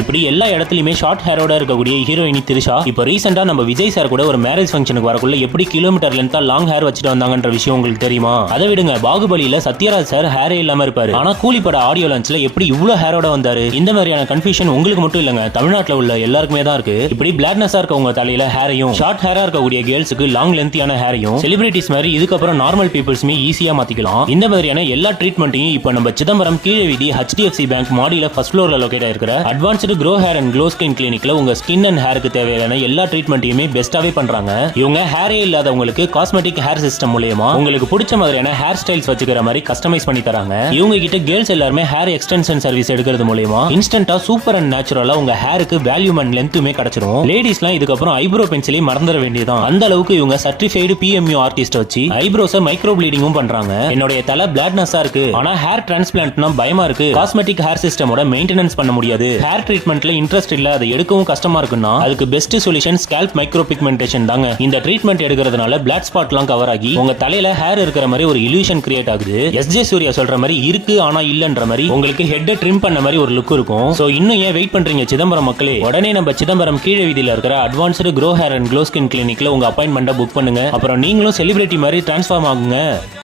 இப்படி எல்லா இடத்துலயுமே ஷார்ட் ஹேரோட இருக்கக்கூடிய ஹீரோயினி திரிஷா இப்போ ரீசெண்டா நம்ம விஜய் சார் கூட ஒரு மேரேஜ் ஃபங்க்ஷனுக்கு வரக்குள்ள எப்படி கிலோமீட்டர் லென்த்தா லாங் ஹேர் வச்சுட்டு வந்தாங்கன்ற விஷயம் உங்களுக்கு தெரியுமா? அதை விடுங்க, பாகுபலியில சத்யராஜ் சார் ஹேரே இல்லாம இருப்பாரு, ஆனா கூலிப்பட ஆடியோ லான்ச்ல எப்படி இவ்வளவு ஹேரோட வந்தாரு? இந்த மாதிரியான கன்ஃபியூஷன் உங்களுக்கு மட்டும் இல்லங்க, தமிழ்நாட்டுல உள்ள எல்லாருக்குமே தான் இருக்கு. இப்படி பிளாக்னஸா இருக்கவங்க தலையில ஹேரையும் ஷார்ட் ஹேரா இருக்கக்கூடிய கேர்ள்ஸுக்கு லாங் லென்த்தியான ஹேரையும் செலிபிரிட்டிஸ் மாதிரி இதுக்கப்புறம் நார்மல் பீப்புள்ஸ்மே ஈஸியா மாத்திக்கலாம். இந்த மாதிரியான எல்லா ட்ரீட்மெண்ட்டையும் இப்போ நம்ம சிதம்பரம் கீழே வீதி HDFC பேங்க் மாடியில ஃபர்ஸ்ட் ஃப்ளோர்ல லொகேட் ஆயிருக்கிற advanced grow hair and glow skin கிளினிக்ல உங்க ஸ்கின் அண்ட் ஹேருக்கு தேவையான எல்லா ட்ரீட்மெண்ட்டையுமே பெஸ்டாவே பண்றாங்க. இவங்க ஹேரே இல்லாதவங்களுக்கு காஸ்மெட்டிக் ஹேர் சிஸ்டம் மூலமா உங்களுக்கு பிடிச்ச மாதிரியான ஹேர் ஸ்டைல்ஸ் வச்சுக்கிற மாதிரி கஸ்டமைஸ் பண்ணி தராங்க. இவங்க கிட்ட கேர்ள்ஸ் எல்லாருமே ஹேர் எக்ஸ்டென்ஷன் சர்வீஸ் எடுக்கிறது மூலமா இன்ஸ்டன்டா சூப்பர் அண்ட் நேச்சுரலா உங்க ஹேருக்கு வேல்யூம் அண்ட் லென்த்துமே கிடைச்சிரும். லேடிஸ்லாம் இதுக்கப்புறம் ஐப்ரோ பென்சிலே மறந்துட வேண்டியதான், அந்த அளவுக்கு இவங்க சர்டிஃபைடு PMU ஆர்டிஸ்ட் வச்சு ஐப்ரோஸை மைக்ரோ ப்ளீடிங்கும் பண்றாங்க. என்னுடைய தலை பிளாக்னஸா இருக்கு, ஆனா ஹேர் டிரான்ஸ்பிளான்ட்னா பயமா இருக்கு, காஸ்மெட்டிக் ஹேர் சிஸ்டமோட மெயின்டெனன்ஸ் பண்ண முடியாது, ஹேர் ட்ரீட்மெண்ட்ல இன்ட்ரெஸ்ட் இல்ல, அதை எடுக்கவும் கஷ்டமா இருக்குன்னா அதுக்கு best solution scalp micro pigmentation தாங்க. இந்த ட்ரீட்மெண்ட் எடுக்கிறதுனால பிளாக் ஸ்பாட்லாம் கவர் ஆகி உங்க தலையில ஹேர் இருக்கிற மாதிரி ஒரு இல்யூஷன் கிரியேட் ஆகுது. SJ சூர்யா சொல்ற மாதிரி இருக்கு ஆனா இல்லன்ற மாதிரி உங்களுக்கு ஹெட் ட்ரிம் பண்ண மாதிரி ஒரு லுக் இருக்கும். சோ இன்னும் ஏன் வெயிட் பண்றீங்க சிதம்பரம் மக்களே? உடனே நம்ம சிதம்பரம் கீழே வீதியில இருக்கிற advanced grow hair and glow skin கிளினிக்ல உங்க அப்பாயின்மெண்ட்டை புக் பண்ணுங்க. அப்புறம் நீங்களும் செலிபிரிட்டி மாதிரி டிரான்ஸ்ஃபார்ம் ஆகுங்க.